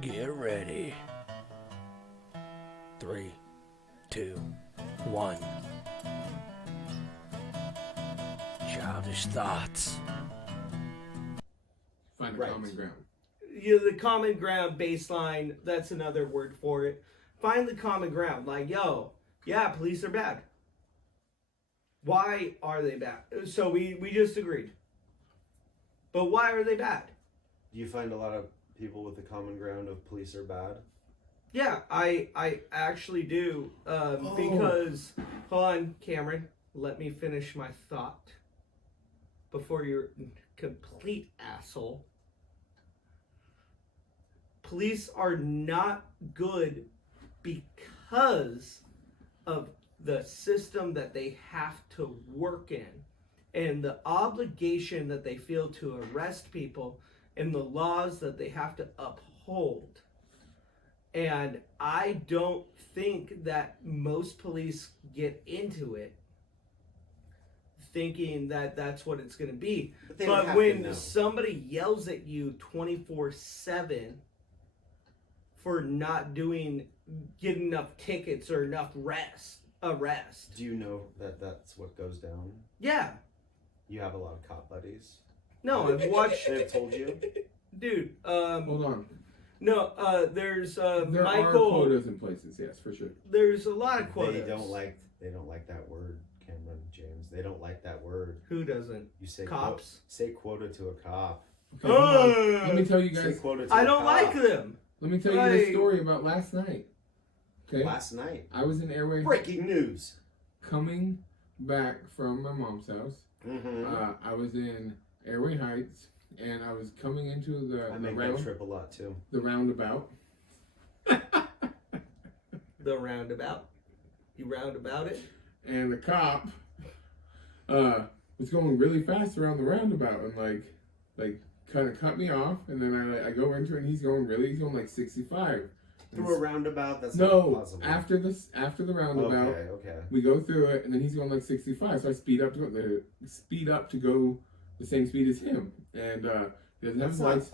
Get ready. 3, 2, 1. Childish thoughts. Find a Right. common ground. Yeah, the common ground baseline, that's another word for it. Find the common ground. Like, yo, yeah, police are bad. Why are they bad? So we just agreed. But why are they bad? Do you find a lot of people with the common ground of police are bad? Yeah, I actually do. Because, hold on, Cameron, let me finish my thought before you're complete asshole. Police are not good because of the system that they have to work in and the obligation that they feel to arrest people and the laws that they have to uphold. And I don't think that most police get into it thinking that that's what it's going to be. But when somebody yells at you 24/7 for not getting enough tickets or enough arrest. Do you know that that's what goes down? Yeah. You have a lot of cop buddies. No, I've watched. They've told you. Dude. Hold on. No, there's There Michael. are quotas in places, yes, for sure. There's a lot of quotas. They don't like that word, Cameron James. They don't like that word. Who doesn't? You say Cops. Say quota to a cop. Okay, hold on. Let me tell you Say guys. quota to I a don't cop. like them. Let me tell you this story about last night. Okay. Last night. I was in Airway. Breaking news. Coming back from my mom's house. Mm-hmm. I was in Airway Heights, and I was coming into the I make that trip a lot too. the roundabout. The roundabout. You roundabout it? And the cop was going really fast around the roundabout and like kind of cut me off, and then I go into it and he's going like 65 Through a roundabout, that's not possible. after the roundabout. Okay. We go through it, and then he's going like 65. So I speed up to go the same speed as him, and he doesn't have his lights.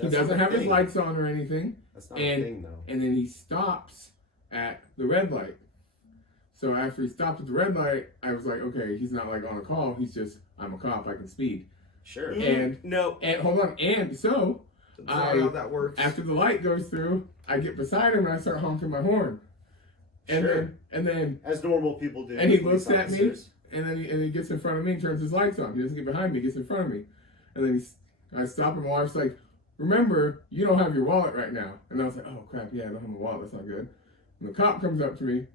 He doesn't have his lights on or anything. That's not a thing, though. And then he stops at the red light. So after he stopped at the red light, I was like, okay, he's not like on a call. He's just, I'm a cop. I can speed. Sure. And no. And hold on. And so That's not how that works. after the light goes through, I get beside him and I start honking my horn. And Sure. then as normal people do. and he police looks at me, officers. and then he gets in front of me and turns his lights on. He doesn't get behind me, he gets in front of me. And then I stop him, my wife's like, remember, you don't have your wallet right now. And I was like, oh crap, yeah, I don't have my wallet, that's not good. And the cop comes up to me,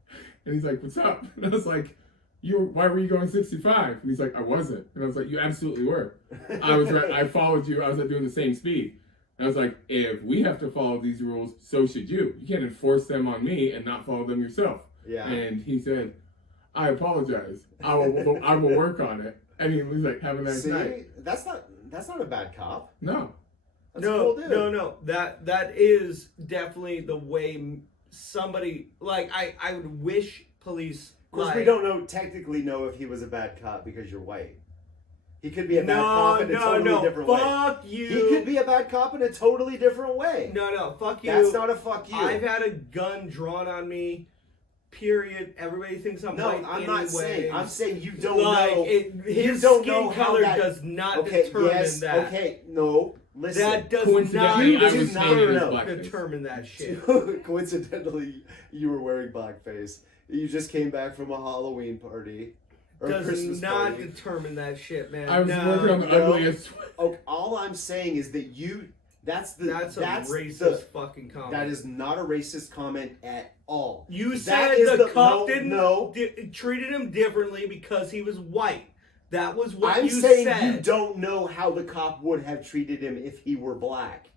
and he's like, what's up? And I was like, why were you going 65? And he's like, I wasn't. And I was like, you absolutely were. I was right, I followed you, I was doing the same speed. And I was like, if we have to follow these rules, so should you. You can't enforce them on me and not follow them yourself. Yeah. And he said, I apologize. I will work on it. And he was like, have a nice night. That's not a bad cop. No. That's a cool dude. No. That is definitely the way somebody, like, I would wish police. Of course, we don't technically know if he was a bad cop because you're white. He could be a bad cop in a totally different way. Fuck you. He could be a bad cop in a totally different way. No, fuck you. That's not a fuck you. I've had a gun drawn on me. Period. Everybody thinks I'm white. No, I'm anyway. not saying. I'm saying you don't like, know. His don't skin know how color that, does not okay, determine yes, that. Okay, no. Listen. That does Coincidentally, not I was painted as blackface. determine that shit. Coincidentally, you were wearing blackface. You just came back from a Halloween party. Or Does Christmas not party. determine that shit, man. I was working on the ugliest. Okay, all I'm saying is that that's a racist fucking comment. That is not a racist comment at all. You That said the cop didn't treated him differently because he was white. That was what I'm you saying said. you don't know how the cop would have treated him if he were black.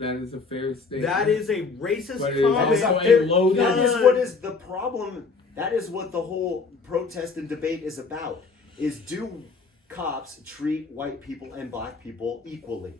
That is a fair statement. That is a racist But it is comment. also a loaded. That is what is the problem. That is what the whole protest and debate is about. Is do cops treat white people and black people equally?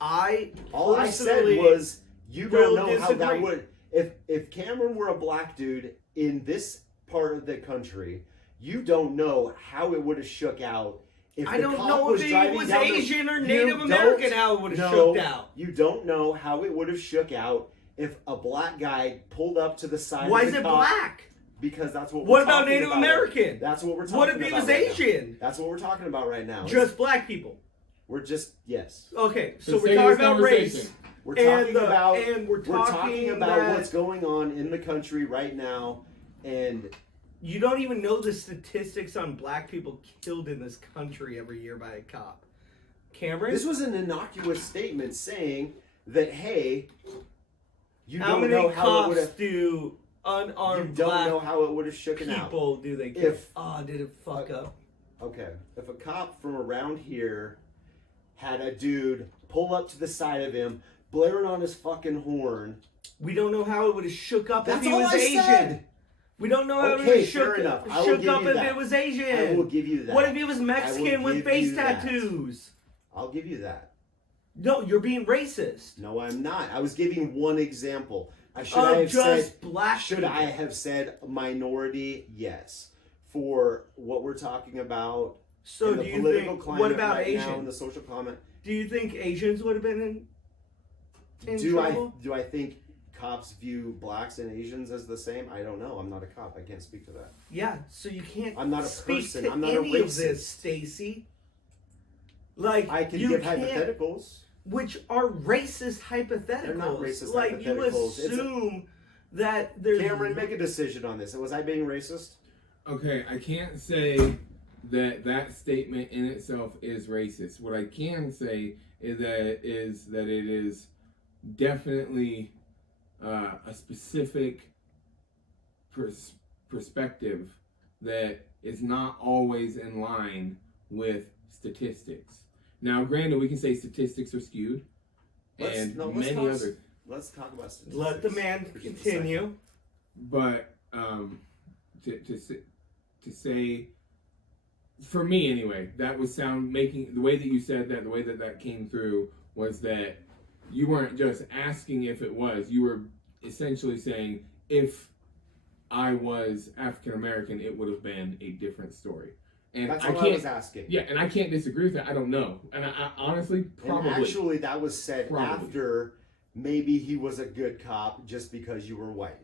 All I said was you don't know how that would. If Cameron were a black dude in this part of the country, you don't know how it would have shook out If I the don't cop know if he driving was down the- Asian or You Native don't American, how it would have know- shook out. You don't know how it would have shook out if a black guy pulled up to the side Why of is the it cop. black? Because that's what What we're about talking Native about. American? That's what we're talking What about. if he was right now. Asian? That's what we're talking about right now. Just black people. We're just yes. Okay, so Let's we're stay in talking this about race. conversation. We're And talking the- about and we're talking about that- what's going on in the country right now, and You don't even know the statistics on black people killed in this country every year by a cop. Cameron? this was an innocuous statement saying that hey, you How don't many know how it would cops have. do You unarmed don't black know how it would have shooken out. people do they kill? Did it fuck up? Okay, if a cop from around here had a dude pull up to the side of him, blaring on his fucking horn. We don't know how it would have shook up That's if he all was I Asian. said. We don't know how it would Okay, have fair shook, enough. I will shook give up you if that. it was I Asian. will give you that. What if he was Mexican with give face you that. tattoos? I'll give you that. No, you're being racist. No, I'm not. I was giving one example. Should Of I have just said black Should people. I have said minority? Yes. For what we're talking about, So in the do you political think? climate What about right now, Asian? in the social climate, Do you think Asians would have been in do trouble? I think cops view blacks and Asians as the same? I don't know. I'm not a cop. I can't speak to that. Yeah, so you can't. I'm not a speak person. To I'm not a any of racist. this, Stacy. Like I can you give can't, hypotheticals. which are racist hypotheticals. They're not racist like you hypotheticals. assume that there's Cameron, make a decision on this. Was I being racist? Okay, I can't say that that statement in itself is racist. What I can say is that it is definitely a specific perspective that is not always in line with statistics. Now, granted, we can say statistics are skewed, and many others. Let's talk about statistics. Let the man for just a continue. second. But to say, for me anyway, that was making the way that you said that, the way that that came through was that you weren't just asking if it was, you were essentially saying if I was African American, it would have been a different story. And That's I what can't, I was asking. yeah, and I can't disagree with that. I don't know, and I honestly probably. And actually, that was said Probably. after maybe he was a good cop just because you were white.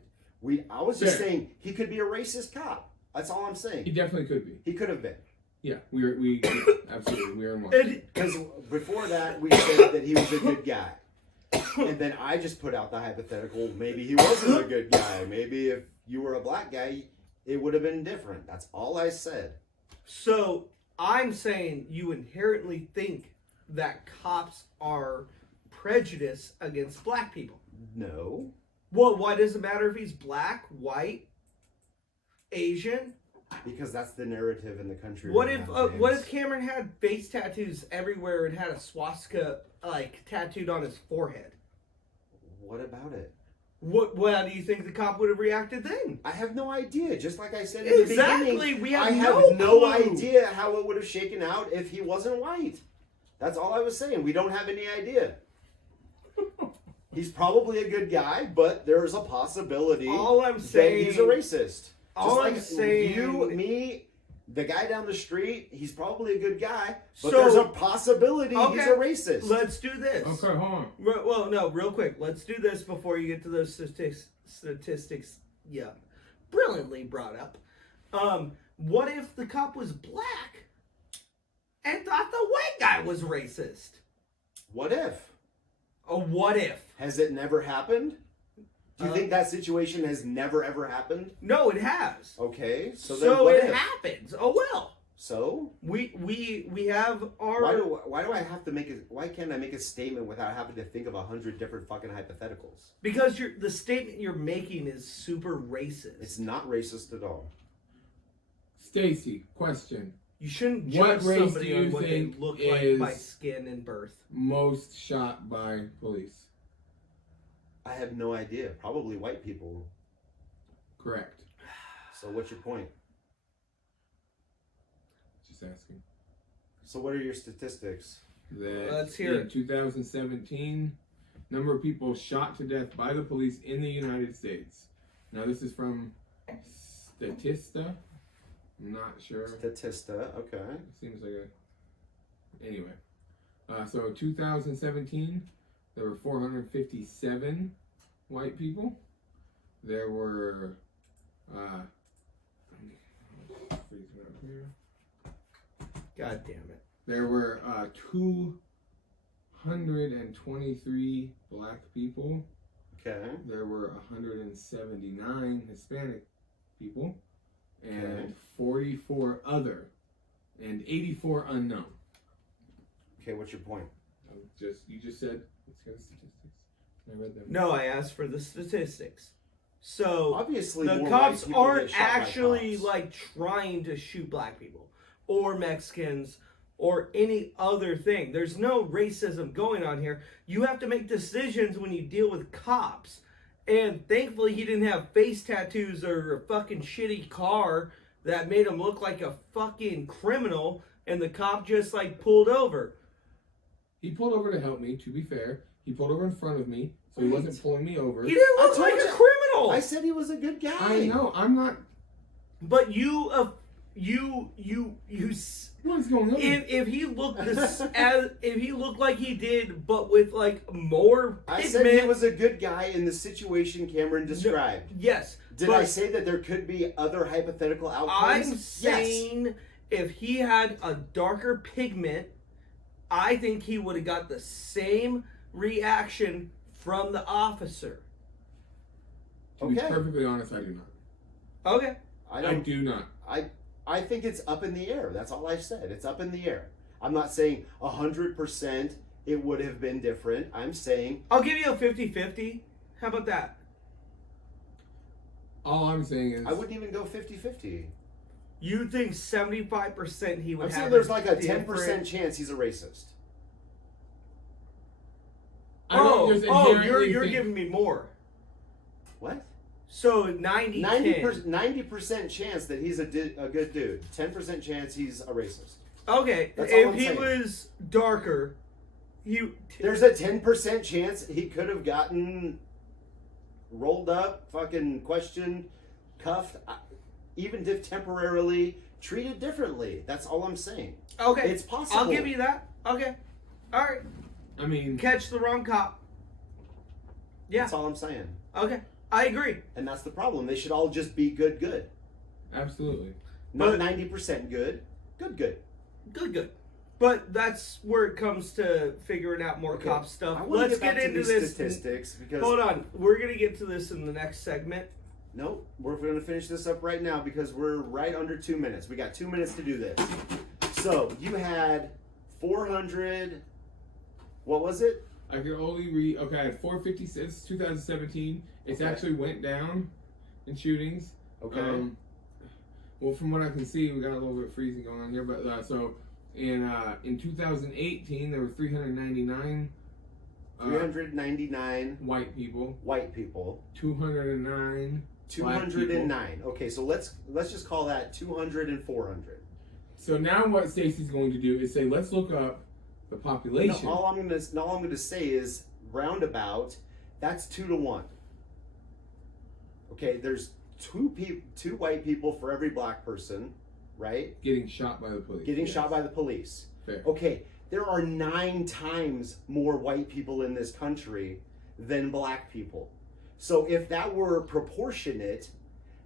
I was just Fair. saying he could be a racist cop. That's all I'm He saying. definitely could be. He could have been. Yeah, we absolutely we are in one. Because before that, we said that he was a good guy. And then I just put out the hypothetical, maybe he wasn't a good guy. Maybe if you were a black guy, it would have been different. That's all I said. So I'm saying you inherently think that cops are prejudiced against black people. No. Well, why does it matter if he's black, white, Asian? Because that's the narrative in the country. What right if now, what James. if Cameron had face tattoos everywhere and had a swastika like tattooed on his forehead? What about it? How do you think the cop would have reacted then? I have no idea. Just like I said in the Exactly, beginning, we have I have no no clue. idea how it would have shaken out if he wasn't white. That's all I was saying. We don't have any idea. He's probably a good guy, but there's a possibility All I'm that saying, he's a racist. all Just I'm like saying, you, me, the guy down the street, he's probably a good guy, but So- there's a possibility he's Okay, a racist. let's do this. Okay, hold on. Well, no, real quick. Let's do this before you get to those statistics. Yeah, brilliantly brought up. What if the cop was black and thought the white guy was racist? What if? What if? Has it never happened? Do you think that situation has never ever happened? No, it has. Okay, so then So what it if? happens. Oh well. So We have our. why do I have to why can't I make a statement without having to think of 100 different fucking hypotheticals? Because the statement you're making is super racist. It's not racist at all. Stacy, question. You shouldn't What judge race somebody do you on what they think look is- like by skin and birth. Most shot by police. I have no idea. Probably white people. Correct. So what's your point? Just asking. So what are your statistics? That Let's hear in it. 2017, number of people shot to death by the police in the United States. Now this is from Statista. I'm not sure. Statista, okay. It seems like Anyway, so 2017, there were 457 white people. There were, God damn it. there were 223 black people. Okay. There were 179 Hispanic people, and Okay. 44 other, and 84 unknown. Okay, what's your point? You just said let's get statistics. I read them. No, I asked for the statistics. So Obviously, the more cops white people aren't get shot by actually cops. like trying to shoot black people or Mexicans or any other thing. There's no racism going on here. You have to make decisions when you deal with cops. And thankfully he didn't have face tattoos or a fucking shitty car that made him look like a fucking criminal, and the cop just like pulled over. He pulled over to help me. To be fair, he pulled over in front of me, so he Right. wasn't pulling me over. He didn't I look told like a you- criminal. I said he was a good guy. I know. I'm not. But you What's going on? if he looked if he looked like he did, but with like more I pigment, said he was a good guy in the situation Cameron described. yes. Did but I say that there could be other hypothetical I'm outcomes? saying if he had a darker pigment, I think he would have got the same reaction from the officer. To be Okay. perfectly honest, I do not. Okay. I I don't. do not. I think it's up in the air. That's all I said. It's up in the air. I'm not saying 100% it would have been different. I'm saying I'll give you a 50-50. How about that? All I'm saying is I wouldn't even go 50-50. You think 75% he would I'm have saying there's like a different- 10% chance he's a racist. I don't just inherently you're think- giving me more. What? So 90 90% chance that he's a good dude. 10% chance he's a racist. Okay, That's all if I'm he saying. was darker, he There's a 10% chance he could have gotten rolled up, fucking questioned, cuffed, even if temporarily treated differently. That's all I'm saying. okay. It's possible. I'll give you that. Okay, all right. I mean, Catch the wrong cop. Yeah. That's all I'm saying. Okay, I agree. And that's the problem. They should all just be good. absolutely. Not But- 90% good. Good. Good. But that's where it comes to figuring out more Okay. cop stuff. I want Let's to get back get to into these this. statistics because Hold on, we're gonna get to this in the next segment. nope, we're going to finish this up right now because we're right under 2 minutes. We got 2 minutes to do this. So you had 400. What was it? I could only read. Okay, I had 456. 2017. It's Okay. actually went down in shootings. Okay. Well, from what I can see, we got a little bit of freezing going on here. But so in 2018, there were 399 399 white people. white people. 209. Black 209. Okay, so let's just call that 200 and 400. So now what Stacey's going to do is say, let's look up the population. No, all I'm gonna say is roundabout. That's 2 to 1. Okay, there's two white people for every black person, right? Getting shot by the police. Getting Yes. shot by the police. Fair. Okay, there are 9 times more white people in this country than black people. So if that were proportionate,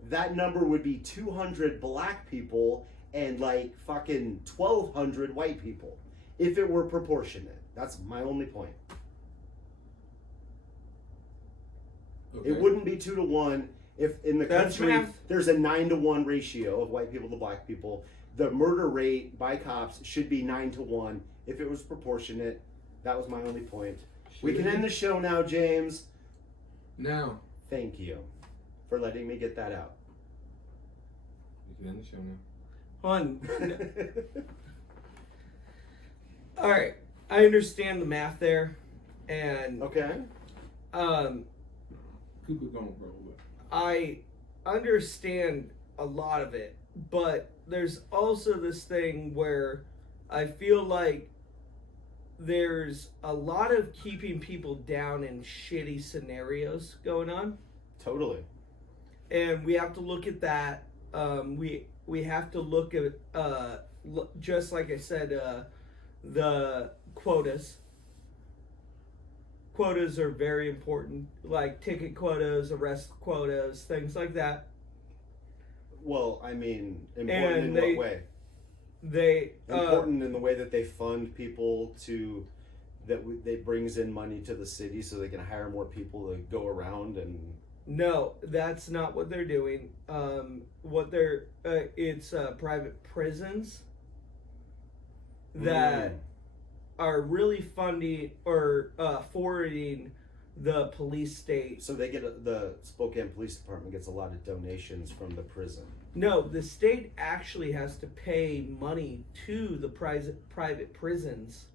that number would be 200 black people and like fucking 1,200 white people. If it were proportionate. That's my only point. Okay. It wouldn't be 2 to 1 if in the That's country math. there's a 9 to 1 ratio of white people to black people. The murder rate by cops should be 9 to 1 if it was proportionate. That was my only point. We can end the show now, James. Now. Thank you for letting me get that out. We can end the show now. On. All right, I understand the math there, and Okay. Cuckoo going for a little bit. I understand a lot of it, but there's also this thing where I feel like there's a lot of keeping people down in shitty scenarios going on, Totally. and we have to look at that. We have to look at just like I said, the quotas. Quotas are very important, like ticket quotas, arrest quotas, things like that. Well, I mean, important And in what way? They Important in the way that they fund people to they brings in money to the city so they can hire more people to go around and. No, that's not what they're doing. What they're it's private prisons that are really funding or forwarding the police state. So they get the Spokane Police Department gets a lot of donations from the prison. No, the state actually has to pay money to the private prisons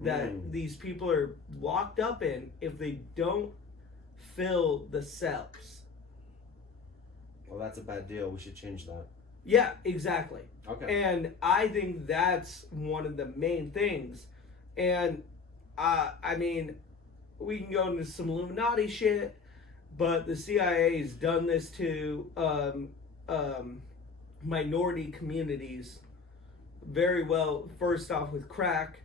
that these people are locked up in if they don't fill the cells. Well, that's a bad deal. We should change that. Yeah, exactly. Okay. And I think that's one of the main things. And I mean, we can go into some Illuminati shit, but the CIA has done this to minority communities very well. First off with crack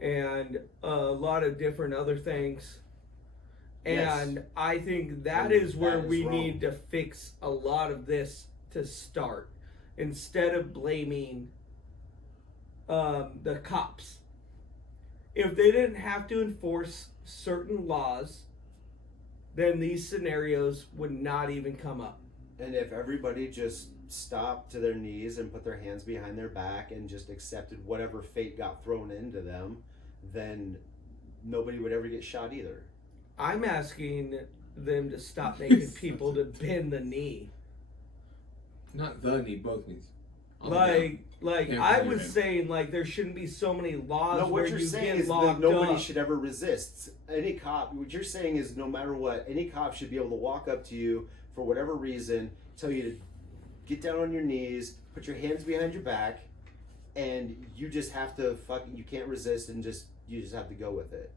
and a lot of different other things. And Yes. I think that And is where that is we wrong. need to fix a lot of this to start. Instead of blaming the cops. If they didn't have to enforce certain laws, then these scenarios would not even come up. And if everybody just stopped to their knees and put their hands behind their back and just accepted whatever fate got thrown into them, then nobody would ever get shot either. I'm asking them to stop making people to bend the knee. Not the knee, both knees. Like Can't I believe was it. saying, like there shouldn't be so many laws No, where what you're you saying get is that locked nobody up. should ever resist. Any cop, what you're saying is no matter what, any cop should be able to walk up to you for whatever reason, tell you to get down on your knees, put your hands behind your back, and you just have to you can't resist and you just have to go with it.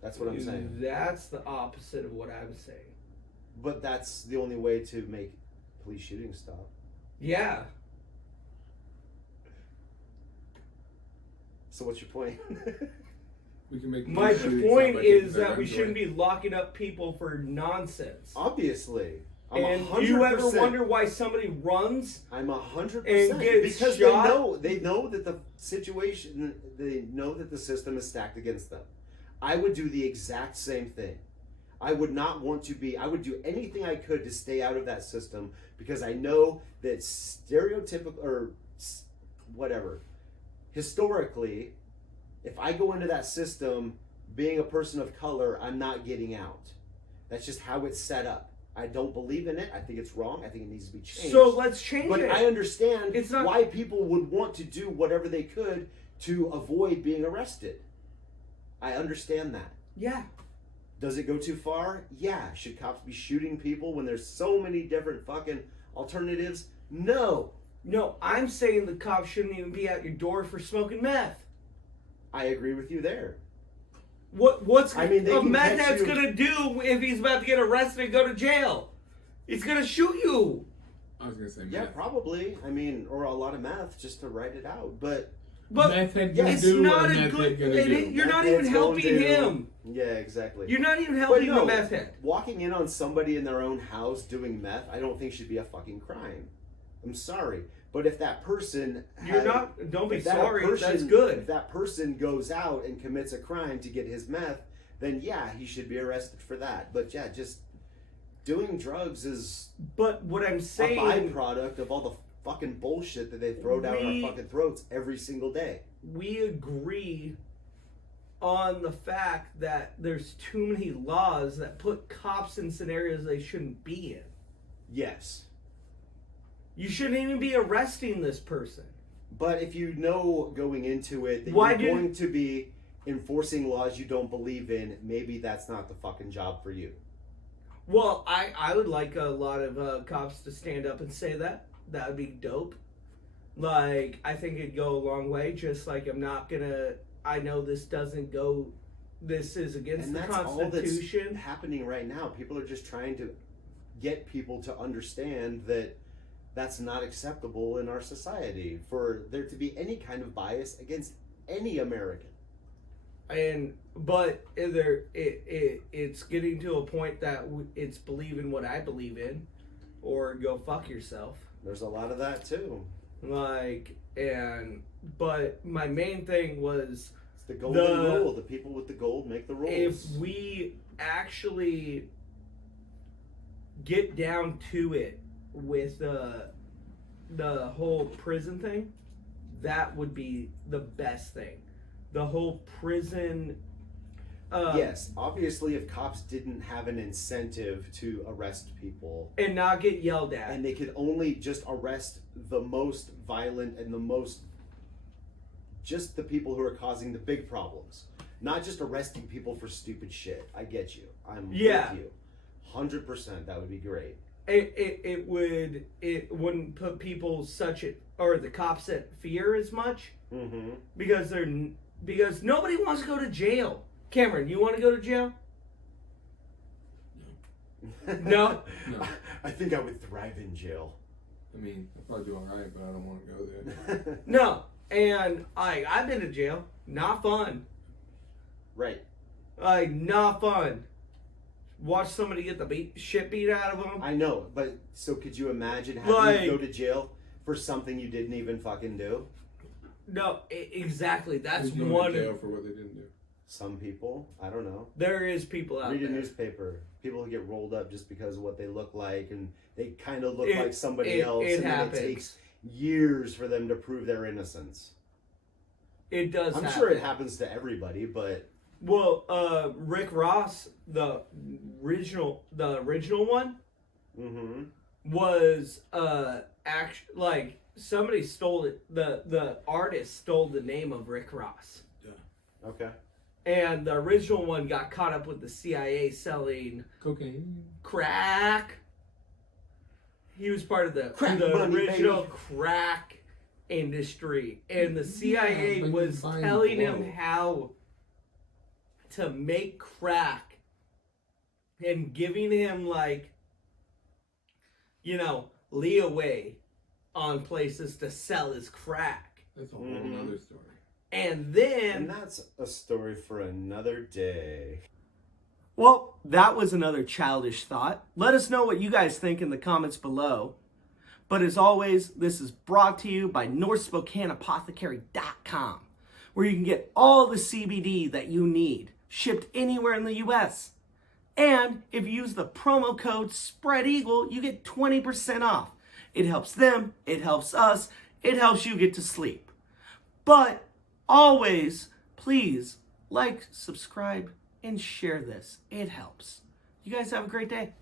That's what I'm saying. That's the opposite of what I'm saying. But that's the only way to make police shootings stop. Yeah. So what's your point? We can make My shootings point stop by is taking that their we guns shouldn't away. be locking up people for nonsense. Obviously. I'm And 100%. do you ever wonder why somebody runs? I'm 100% and gets because shot? they know that the situation, they know that the system is stacked against them. I would do the exact same thing. I would not want to be. I would do anything I could to stay out of that system because I know that stereotypical or whatever, historically, if I go into that system being a person of color, I'm not getting out. That's just how it's set up. I don't believe in it. I think it's wrong. I think it needs to be changed. So let's change But it. I understand It's not- why people would want to do whatever they could to avoid being arrested. I understand that. Yeah. Does it go too far? Yeah. Should cops be shooting people when there's so many different fucking alternatives? No. No, I'm saying the cops shouldn't even be at your door for smoking meth. I agree with you there. What's I mean, they a can meth catch head's you- gonna do if he's about to get arrested and go to jail? He's gonna shoot you. I was gonna say Yeah, meth. probably. I mean, or a lot of meth just to write it out. But But meth head yeah, gonna it's do not what a meth good. head gonna do. You're not meth even head's going helping to- him. Yeah, exactly. You're not even But helping no, the meth head. walking in on somebody in their own house doing meth, I don't think should be a fucking crime. I'm sorry, but if that person, You're not. Don't be if that sorry. person- That's good. If that person goes out and commits a crime to get his meth, then yeah, he should be arrested for that. But yeah, just doing drugs is But what I'm a saying, byproduct of all the fucking bullshit that they throw down We- our fucking throats every single day. we agree on the fact that there's too many laws that put cops in scenarios they shouldn't be in. Yes. You shouldn't even be arresting this person. But if you know going into it that Why you're do- going to be enforcing laws you don't believe in, maybe that's not the fucking job for you. Well, I would like a lot of cops to stand up and say that. That would be dope. Like, I think it'd go a long way. Just like I know this doesn't go, this is against And the that's all Constitution. that's happening right now. People are just trying to get people to understand that that's not acceptable in our society for there to be any kind of bias against any American. But it's getting to a point that it's believing what I believe in, or go fuck yourself. There's a lot of that too. But my main thing was It's the golden rule. The people with the gold make the rules. if we actually get down to it with the whole prison thing, that would be the best thing. The whole prison. Yes, obviously, if cops didn't have an incentive to arrest people and not get yelled at, and they could only just arrest the most violent and just the people who are causing the big problems, not just arresting people for stupid shit. I get you. I'm with you. 100%. That would be great. It wouldn't put people or the cops at fear as much, because nobody wants to go to jail. Cameron, you want to go to jail? No? No. I think I would thrive in jail. I mean, I'll probably do alright, but I don't want to go there. No. And I've been to jail. Not fun. Right. Not fun. Watch somebody get the shit beat out of them. I know, but so could you imagine having to go to jail for something you didn't even fucking do? No, exactly. That's Who's going one. to jail for what they didn't do? Some people, I don't know. There is people out Read there. a newspaper. People who get rolled up just because of what they look like, and they kind of look like somebody else, and then it takes years for them to prove their innocence. It does. I'm sure it happens to everybody, but Rick Ross, the original one, was somebody stole it. The artist stole the name of Rick Ross. Yeah. Okay. And the original one got caught up with the CIA selling cocaine, crack. He was part of the money, original baby. crack industry, and the CIA was telling him how to make crack and giving him leeway on places to sell his crack. That's a whole other story. And then... And that's a story for another day. Well, that was another childish thought. Let us know what you guys think in the comments below. But as always, this is brought to you by NorthSpokaneApothecary.com, where you can get all the CBD that you need, shipped anywhere in the U.S. And if you use the promo code SPREADEAGLE, you get 20% off. It helps them, it helps us, it helps you get to sleep. But always, please like, subscribe, and share this. It helps. You guys have a great day.